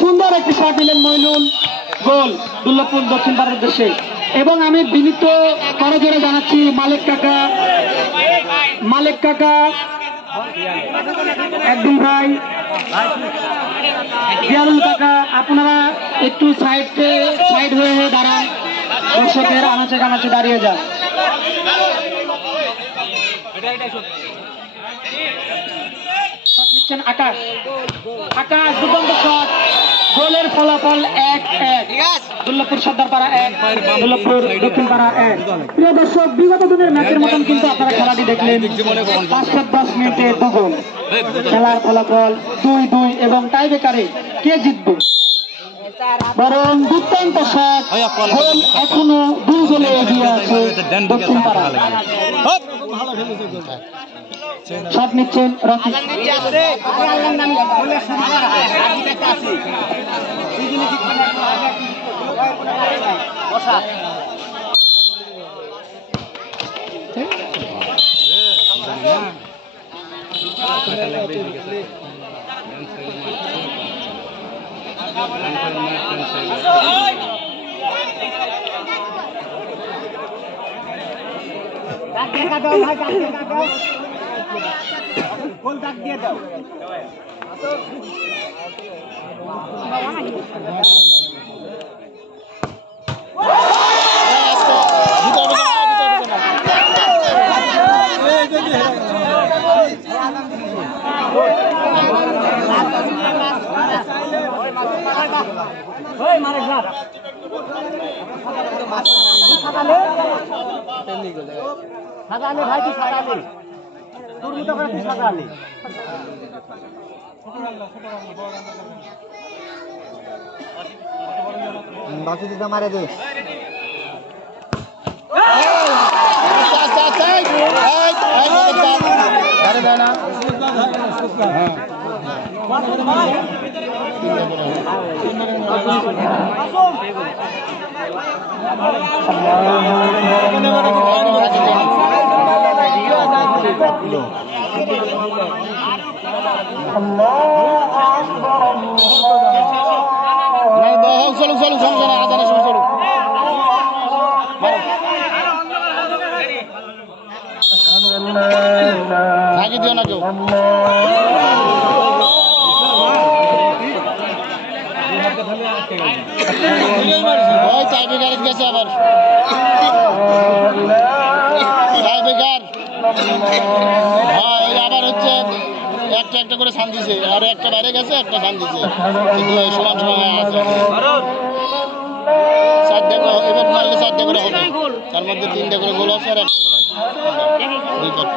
সুন্দর একটি শট দিলেন মইনুল, গোল দুর্লভপুর দক্ষিণ পাড়ার উদ্দেশ্যে। এবং আমি বিনীত করজোরে জানাচ্ছি মালিক কাকা একদম ভাই জিয়ারুল কাকা, আপনারা একটু সাইড হয়ে দাঁড়ান, দর্শকের আনাচে কানাচে দাঁড়িয়ে যান। আকাশ দুর্দান্ত শট, গোলের ফলাফল 1-1, দুর্লভপুর সর্দারপাড়া 1, দুর্লভপুর দক্ষিণ পাড়া 1। প্রিয় দর্শক, বিগত দিনের ম্যাচের মতন কিন্তু আপনারা খেলাটি দেখলেন। 5-10 মিনিটে 2 গোল, খেলার ফলাফল 2-2 এবং টাইব্রেকারে কে জিতবে? বরং দুর্দান্ত শট, গোল এখনো 2 গোলে এগিয়ে আছে দক্ষিণ পাড়া। শট নিচ্ছেন রকি। গোল দাগ দিয়ে দাও। সাদালে ভাই, তুই সাদালে তোর মতো করে তুই সাদালে বাসু দিতে মারে দে। দিও না কেউ। ওই টাইব্রেকার গেছে আবার, টাইব্রেকার। হ্যাঁ, আবার হচ্ছে একটা করে সান দিছে, আর একটা বাইরে গেছে, একটা সান দিছে, সমান সমান আছে। 4টা এবার মারলে 4টা করে হবে, তার মধ্যে 3টা করে গোল আছে আর 1 উইকেট।